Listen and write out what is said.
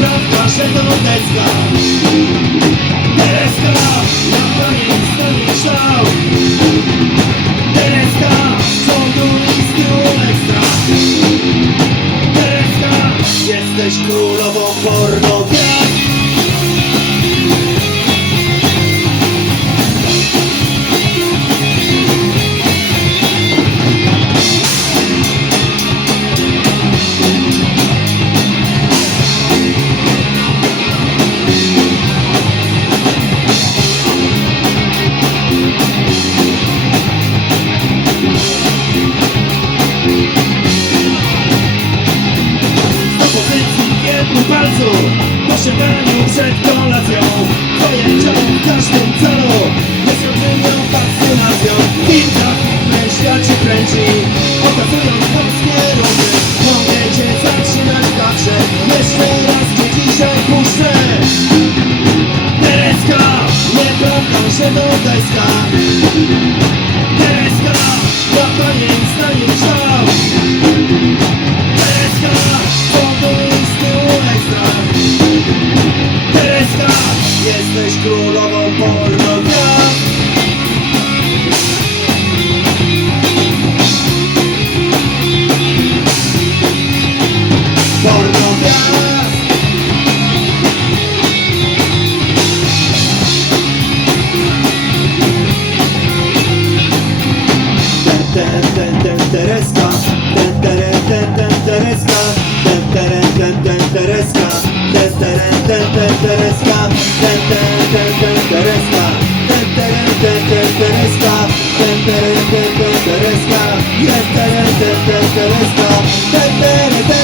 クラフトはしてですか palcu. Po sięganiu przed kolacją. Ciało w każdym celu. Jest olbrzymią fascynacją. Kilka filmy świat się kręci. Pokazując polskie ruchy. Mogę cię zatrzymać kadrze Jeszcze raz cię dzisiaj puszczę. Tereska, nieprawda, że to dajska ten, ten, Tereska ten, teren, ten, ten, Tereska ten, teren, ten, ten, Tereska ten, teren, ten, ten, Tereska ten, Ten, ten, ten, ten, ten, ten, ten, teren, ten, ten,